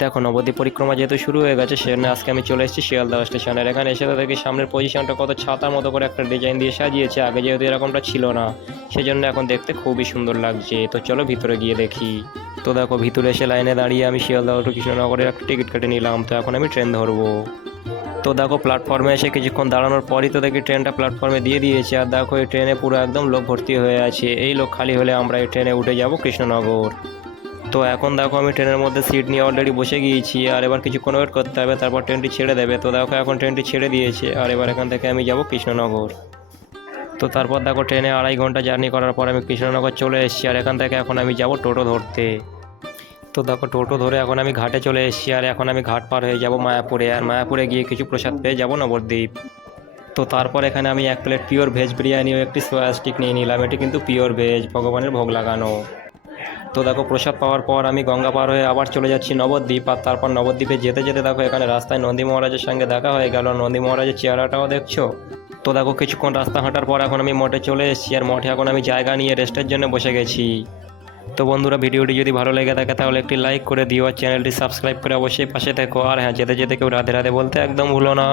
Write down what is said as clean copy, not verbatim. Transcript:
দেখো নবদ্বীপ পরিক্রমা যেহেতু শুরু হয়ে গেছে সেজন্য আজকে আমি চলে এসেছি শিয়ালদহ স্টেশনের। এখানে এসে তো দেখি সামনের পজিশনটা কত ছাতার মতো করে একটা ডিজাইন দিয়ে সাজিয়েছে, আগে যেহেতু এরকমটা ছিল না সেজন্য এখন দেখতে খুবই সুন্দর লাগছে। তো চলো ভিতরে গিয়ে দেখি। তো দেখো ভিতরে এসে লাইনে দাঁড়িয়ে আমি শিয়ালদহ টু কৃষ্ণনগরের একটা টিকিট কেটে নিলাম। তো এখন আমি ট্রেন ধরবো। তো দেখো প্ল্যাটফর্মে এসে কিছুক্ষণ দাঁড়ানোর পরই তো দেখি ট্রেনটা প্ল্যাটফর্মে দিয়ে দিয়েছে। আর দেখো এই ট্রেনে পুরো একদম লোক ভর্তি হয়ে আছে। এই লোক খালি হলে আমরা এই ট্রেনে উঠে যাব কৃষ্ণনগর। তো এখন দেখো আমি ট্রেনের মধ্যে সিট নিয়ে অলরেডি বসে গিয়েছি, আর এবার কিছুক্ষণ ওয়েট করতে হবে, তারপর ট্রেনটি ছেড়ে দেবে। তো দেখো এখন ট্রেনটি ছেড়ে দিয়েছে, আর এবার এখান থেকে আমি যাব কৃষ্ণনগর। তো তারপর দেখো ট্রেনে 2.5 ঘন্টা জার্নি করার পর আমি কৃষ্ণনগর চলে এসেছি, আর এখান থেকে এখন আমি যাব টোটো ধরতে। তো দেখো টোটো ধরে এখন আমি ঘাটে চলে এসেছি, আর এখন আমি ঘাট পার হয়ে যাব মায়াপুরে, আর মায়াপুরে গিয়ে কিছু প্রসাদ পেয়ে যাব নবদ্বীপ। তো তারপর এখানে আমি 1 প্লেট পিওর ভেজ বিরিয়ানি ও একটি সোয়া স্টিক নিয়ে নিলাম। এটি কিন্তু পিওর ভেজ, ভগবানের ভোগ লাগানো। তো দেখো প্রসাদ পাওয়ার পর আমি গঙ্গা পার হয়ে আবার চলে যাচ্ছি নবদ্বীপ। আর তারপর নবদ্বীপে যেতে যেতে দেখো এখানে রাস্তায় নন্দী মহারাজের সঙ্গে দেখা হয়ে গেল। নন্দী মহারাজের চেহারাটাও দেখছো। তো দেখো কিছুক্ষণ রাস্তা হাঁটার পর এখন আমি মঠে চলে এসেছি, আর মঠে এখন আমি জায়গা নিয়ে রেস্টের জন্য বসে গেছি। তো বন্ধুরা ভিডিওটি যদি ভালো লেগে থাকে তাহলে একটি লাইক করে দিও, আর চ্যানেলটি সাবস্ক্রাইব করে অবশ্যই পাশে থেকো। আর হ্যাঁ, যেতে যেতে কেউ রাধে রাধে বলতে একদম ভুলো না।